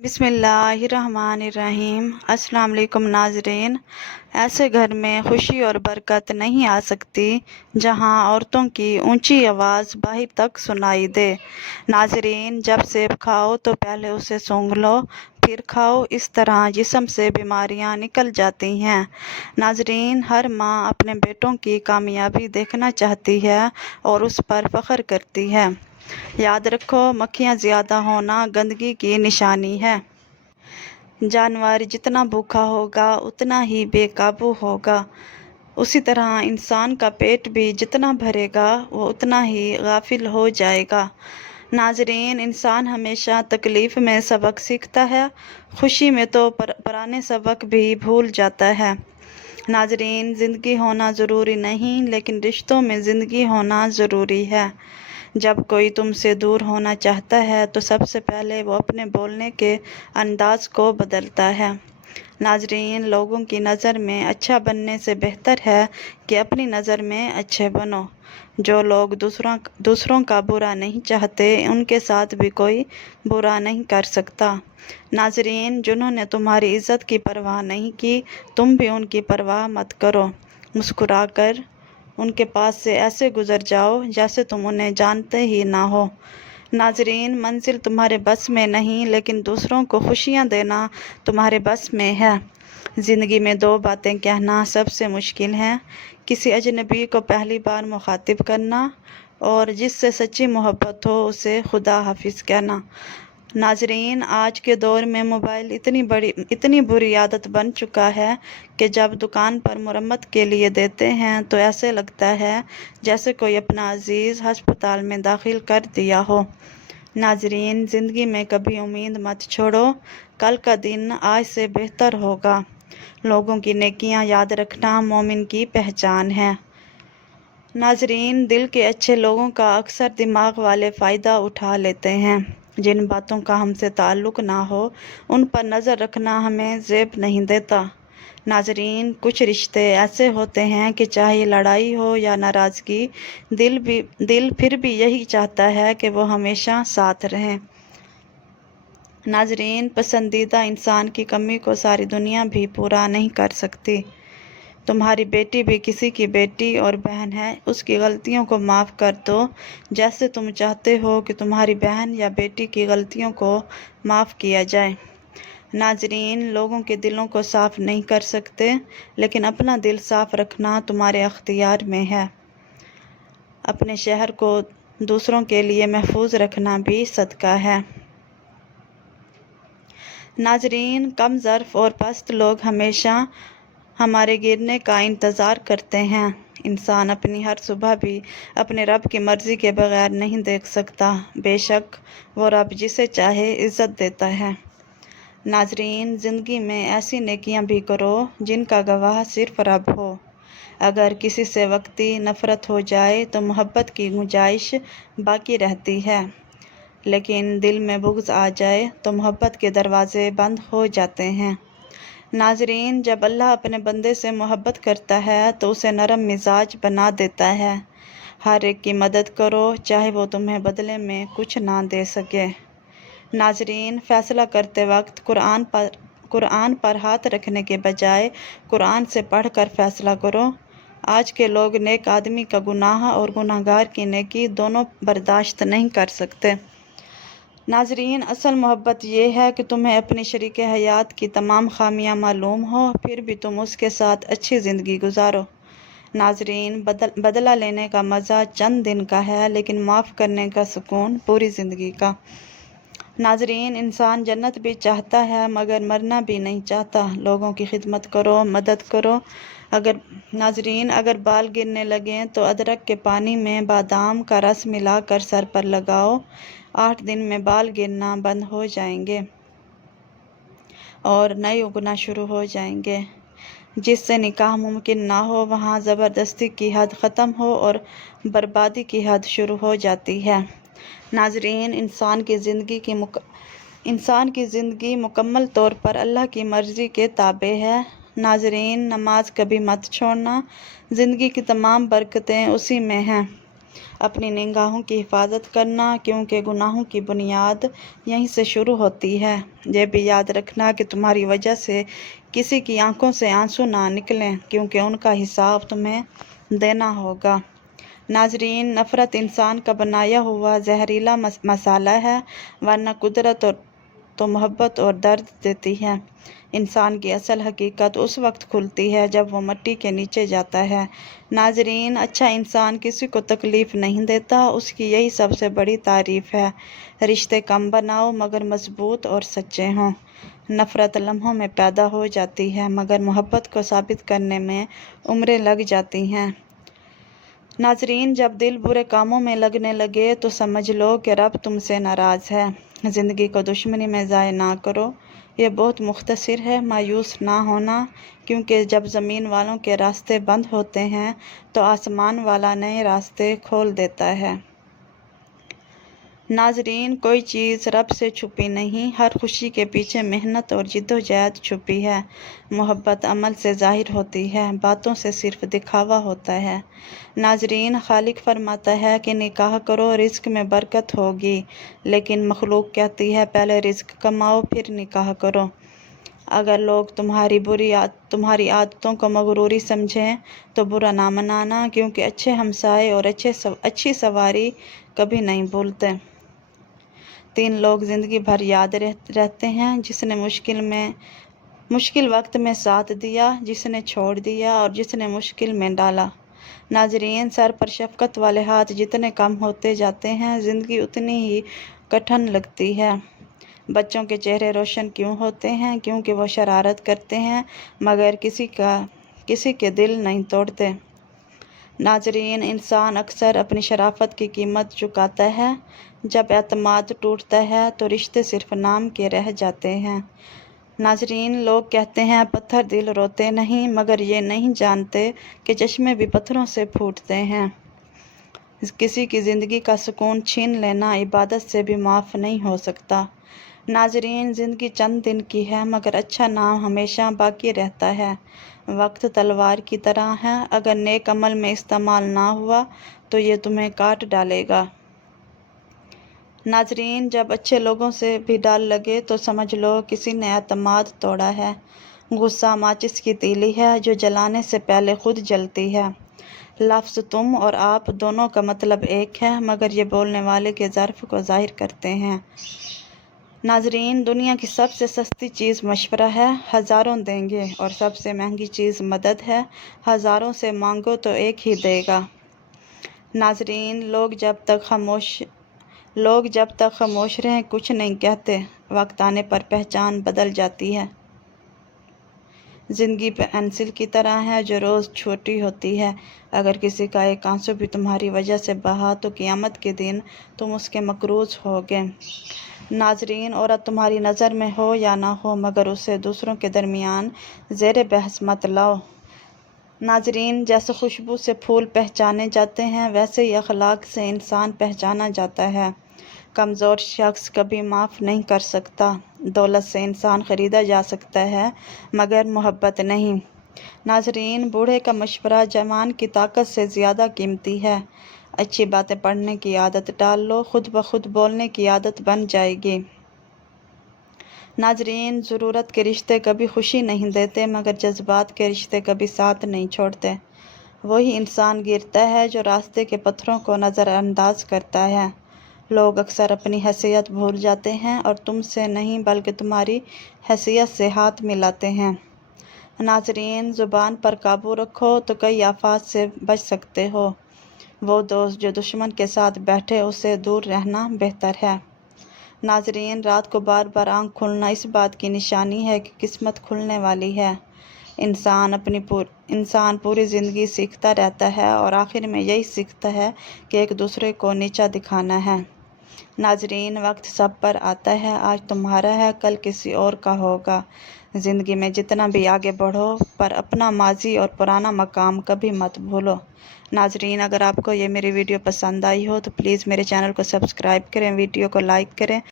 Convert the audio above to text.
بسم اللہ الرحمن الرحیم۔ السلام علیکم ناظرین۔ ایسے گھر میں خوشی اور برکت نہیں آ سکتی جہاں عورتوں کی اونچی آواز باہر تک سنائی دے۔ ناظرین، جب سیب کھاؤ تو پہلے اسے سونگھ لو پھر کھاؤ، اس طرح جسم سے بیماریاں نکل جاتی ہیں۔ ناظرین، ہر ماں اپنے بیٹوں کی کامیابی دیکھنا چاہتی ہے اور اس پر فخر کرتی ہے۔ یاد رکھو، مکھیاں زیادہ ہونا گندگی کی نشانی ہے۔ جانور جتنا بھوکا ہوگا اتنا ہی بے قابو ہوگا، اسی طرح انسان کا پیٹ بھی جتنا بھرے گا وہ اتنا ہی غافل ہو جائے گا۔ ناظرین، انسان ہمیشہ تکلیف میں سبق سیکھتا ہے، خوشی میں تو پرانے سبق بھی بھول جاتا ہے۔ ناظرین، زندگی ہونا ضروری نہیں لیکن رشتوں میں زندگی ہونا ضروری ہے۔ جب کوئی تم سے دور ہونا چاہتا ہے تو سب سے پہلے وہ اپنے بولنے کے انداز کو بدلتا ہے۔ ناظرین، لوگوں کی نظر میں اچھا بننے سے بہتر ہے کہ اپنی نظر میں اچھے بنو۔ جو لوگ دوسروں کا برا نہیں چاہتے ان کے ساتھ بھی کوئی برا نہیں کر سکتا۔ ناظرین، جنہوں نے تمہاری عزت کی پرواہ نہیں کی تم بھی ان کی پرواہ مت کرو۔ مسکرا کر ان کے پاس سے ایسے گزر جاؤ جیسے تم انہیں جانتے ہی نہ ہو۔ ناظرین، منزل تمہارے بس میں نہیں لیکن دوسروں کو خوشیاں دینا تمہارے بس میں ہے۔ زندگی میں دو باتیں کہنا سب سے مشکل ہیں، کسی اجنبی کو پہلی بار مخاطب کرنا اور جس سے سچی محبت ہو اسے خدا حافظ کہنا۔ ناظرین، آج کے دور میں موبائل اتنی بری عادت بن چکا ہے کہ جب دکان پر مرمت کے لیے دیتے ہیں تو ایسے لگتا ہے جیسے کوئی اپنا عزیز ہسپتال میں داخل کر دیا ہو۔ ناظرین، زندگی میں کبھی امید مت چھوڑو، کل کا دن آج سے بہتر ہوگا۔ لوگوں کی نیکیاں یاد رکھنا مومن کی پہچان ہے۔ ناظرین، دل کے اچھے لوگوں کا اکثر دماغ والے فائدہ اٹھا لیتے ہیں۔ جن باتوں کا ہم سے تعلق نہ ہو ان پر نظر رکھنا ہمیں زیب نہیں دیتا۔ ناظرین، کچھ رشتے ایسے ہوتے ہیں کہ چاہے لڑائی ہو یا ناراضگی دل پھر بھی یہی چاہتا ہے کہ وہ ہمیشہ ساتھ رہیں۔ ناظرین، پسندیدہ انسان کی کمی کو ساری دنیا بھی پورا نہیں کر سکتی۔ تمہاری بیٹی بھی کسی کی بیٹی اور بہن ہے، اس کی غلطیوں کو معاف کر دو جیسے تم چاہتے ہو کہ تمہاری بہن یا بیٹی کی غلطیوں کو معاف کیا جائے۔ ناظرین، لوگوں کے دلوں کو صاف نہیں کر سکتے لیکن اپنا دل صاف رکھنا تمہارے اختیار میں ہے۔ اپنے شہر کو دوسروں کے لیے محفوظ رکھنا بھی صدقہ ہے۔ ناظرین، کم ظرف اور پست لوگ ہمیشہ ہمارے گرنے کا انتظار کرتے ہیں۔ انسان اپنی ہر صبح بھی اپنے رب کی مرضی کے بغیر نہیں دیکھ سکتا، بے شک وہ رب جسے چاہے عزت دیتا ہے۔ ناظرین، زندگی میں ایسی نیکیاں بھی کرو جن کا گواہ صرف رب ہو۔ اگر کسی سے وقتی نفرت ہو جائے تو محبت کی گنجائش باقی رہتی ہے، لیکن دل میں بغض آ جائے تو محبت کے دروازے بند ہو جاتے ہیں۔ ناظرین، جب اللہ اپنے بندے سے محبت کرتا ہے تو اسے نرم مزاج بنا دیتا ہے۔ ہر ایک کی مدد کرو چاہے وہ تمہیں بدلے میں کچھ نہ دے سکے۔ ناظرین، فیصلہ کرتے وقت قرآن پر ہاتھ رکھنے کے بجائے قرآن سے پڑھ کر فیصلہ کرو۔ آج کے لوگ نیک آدمی کا گناہ اور گنہگار کی نیکی دونوں برداشت نہیں کر سکتے۔ ناظرین، اصل محبت یہ ہے کہ تمہیں اپنی شریک حیات کی تمام خامیاں معلوم ہوں پھر بھی تم اس کے ساتھ اچھی زندگی گزارو۔ ناظرین، بدلہ لینے کا مزہ چند دن کا ہے لیکن معاف کرنے کا سکون پوری زندگی کا۔ ناظرین، انسان جنت بھی چاہتا ہے مگر مرنا بھی نہیں چاہتا۔ لوگوں کی خدمت کرو، مدد کرو۔ ناظرین، اگر بال گرنے لگیں تو ادرک کے پانی میں بادام کا رس ملا کر سر پر لگاؤ، 8 دن میں بال گرنا بند ہو جائیں گے اور نئے اگنا شروع ہو جائیں گے۔ جس سے نکاح ممکن نہ ہو وہاں زبردستی کی حد ختم ہو اور بربادی کی حد شروع ہو جاتی ہے۔ ناظرین، انسان کی زندگی مکمل طور پر اللہ کی مرضی کے تابع ہے۔ ناظرین، نماز کبھی مت چھوڑنا، زندگی کی تمام برکتیں اسی میں ہیں۔ اپنی نگاہوں کی حفاظت کرنا، کیونکہ گناہوں کی بنیاد یہیں سے شروع ہوتی ہے۔ یہ بھی یاد رکھنا کہ تمہاری وجہ سے کسی کی آنکھوں سے آنسو نہ نکلیں، کیونکہ ان کا حساب تمہیں دینا ہوگا۔ ناظرین، نفرت انسان کا بنایا ہوا زہریلا مسالہ ہے، ورنہ قدرت تو محبت اور درد دیتی ہے۔ انسان کی اصل حقیقت اس وقت کھلتی ہے جب وہ مٹی کے نیچے جاتا ہے۔ ناظرین، اچھا انسان کسی کو تکلیف نہیں دیتا، اس کی یہی سب سے بڑی تعریف ہے۔ رشتے کم بناؤ مگر مضبوط اور سچے ہوں۔ نفرت لمحوں میں پیدا ہو جاتی ہے، مگر محبت کو ثابت کرنے میں عمریں لگ جاتی ہیں۔ ناظرین، جب دل برے کاموں میں لگنے لگے تو سمجھ لو کہ رب تم سے ناراض ہے۔ زندگی کو دشمنی میں ضائع نہ کرو۔ یہ بہت مختصر ہے۔ مایوس نہ ہونا، کیونکہ جب زمین والوں کے راستے بند ہوتے ہیں تو آسمان والا نئے راستے کھول دیتا ہے۔ ناظرین، کوئی چیز رب سے چھپی نہیں۔ ہر خوشی کے پیچھے محنت اور جدوجہد چھپی ہے۔ محبت عمل سے ظاہر ہوتی ہے، باتوں سے صرف دکھاوا ہوتا ہے۔ ناظرین، خالق فرماتا ہے کہ نکاح کرو، رزق میں برکت ہوگی، لیکن مخلوق کہتی ہے پہلے رزق کماؤ پھر نکاح کرو۔ اگر لوگ تمہاری عادتوں کو مغروری سمجھیں تو برا نہ منانا، کیونکہ اچھے ہمسائے اور اچھی سواری کبھی نہیں بھولتے۔ 3 لوگ زندگی بھر یاد رہتے ہیں: جس نے مشکل وقت میں ساتھ دیا، جس نے چھوڑ دیا اور جس نے مشکل میں ڈالا۔ ناظرین، سر پر شفقت والے ہاتھ جتنے کم ہوتے جاتے ہیں، زندگی اتنی ہی کٹھن لگتی ہے۔ بچوں کے چہرے روشن کیوں ہوتے ہیں؟ کیونکہ وہ شرارت کرتے ہیں مگر کسی کے دل نہیں توڑتے۔ ناظرین، انسان اکثر اپنی شرافت کی قیمت چکاتا ہے۔ جب اعتماد ٹوٹتا ہے تو رشتے صرف نام کے رہ جاتے ہیں۔ ناظرین، لوگ کہتے ہیں پتھر دل روتے نہیں، مگر یہ نہیں جانتے کہ چشمے بھی پتھروں سے پھوٹتے ہیں۔ کسی کی زندگی کا سکون چھین لینا عبادت سے بھی معاف نہیں ہو سکتا۔ ناظرین، زندگی چند دن کی ہے، مگر اچھا نام ہمیشہ باقی رہتا ہے۔ وقت تلوار کی طرح ہے، اگر نیک عمل میں استعمال نہ ہوا تو یہ تمہیں کاٹ ڈالے گا۔ ناظرین، جب اچھے لوگوں سے بھی ڈال لگے تو سمجھ لو کسی نے اعتماد توڑا ہے۔ غصہ ماچس کی تیلی ہے جو جلانے سے پہلے خود جلتی ہے۔ لفظ تم اور آپ دونوں کا مطلب ایک ہے، مگر یہ بولنے والے کے ظرف کو ظاہر کرتے ہیں۔ ناظرین، دنیا کی سب سے سستی چیز مشورہ ہے، ہزاروں دیں گے، اور سب سے مہنگی چیز مدد ہے، ہزاروں سے مانگو تو ایک ہی دے گا۔ ناظرین، لوگ جب تک خاموش رہیں کچھ نہیں کہتے، وقت آنے پر پہچان بدل جاتی ہے۔ زندگی پینسل کی طرح ہے جو روز چھوٹی ہوتی ہے۔ اگر کسی کا ایک آنسو بھی تمہاری وجہ سے بہا تو قیامت کے دن تم اس کے مقروض ہوگے۔ ناظرین، عورت تمہاری نظر میں ہو یا نہ ہو، مگر اسے دوسروں کے درمیان زیر بحث مت لاؤ۔ ناظرین، جیسے خوشبو سے پھول پہچانے جاتے ہیں، ویسے ہی اخلاق سے انسان پہچانا جاتا ہے۔ کمزور شخص کبھی معاف نہیں کر سکتا۔ دولت سے انسان خریدا جا سکتا ہے، مگر محبت نہیں۔ ناظرین، بوڑھے کا مشورہ جوان کی طاقت سے زیادہ قیمتی ہے۔ اچھی باتیں پڑھنے کی عادت ڈال لو، خود بخود بولنے کی عادت بن جائے گی۔ ناظرین، ضرورت کے رشتے کبھی خوشی نہیں دیتے، مگر جذبات کے رشتے کبھی ساتھ نہیں چھوڑتے۔ وہی انسان گرتا ہے جو راستے کے پتھروں کو نظر انداز کرتا ہے۔ لوگ اکثر اپنی حیثیت بھول جاتے ہیں اور تم سے نہیں بلکہ تمہاری حیثیت سے ہاتھ ملاتے ہیں۔ ناظرین، زبان پر قابو رکھو تو کئی آفات سے بچ سکتے ہو۔ وہ دوست جو دشمن کے ساتھ بیٹھے اس سے دور رہنا بہتر ہے۔ ناظرین، رات کو بار بار آنکھ کھلنا اس بات کی نشانی ہے کہ قسمت کھلنے والی ہے۔ انسان پوری زندگی سیکھتا رہتا ہے اور آخر میں یہی سیکھتا ہے کہ ایک دوسرے کو نیچا دکھانا ہے۔ ناظرین، وقت سب پر آتا ہے، آج تمہارا ہے کل کسی اور کا ہوگا۔ زندگی میں جتنا بھی آگے بڑھو پر اپنا ماضی اور پرانا مقام کبھی مت بھولو۔ ناظرین، اگر آپ کو یہ میری ویڈیو پسند آئی ہو تو پلیز میرے چینل کو سبسکرائب کریں، ویڈیو کو لائک کریں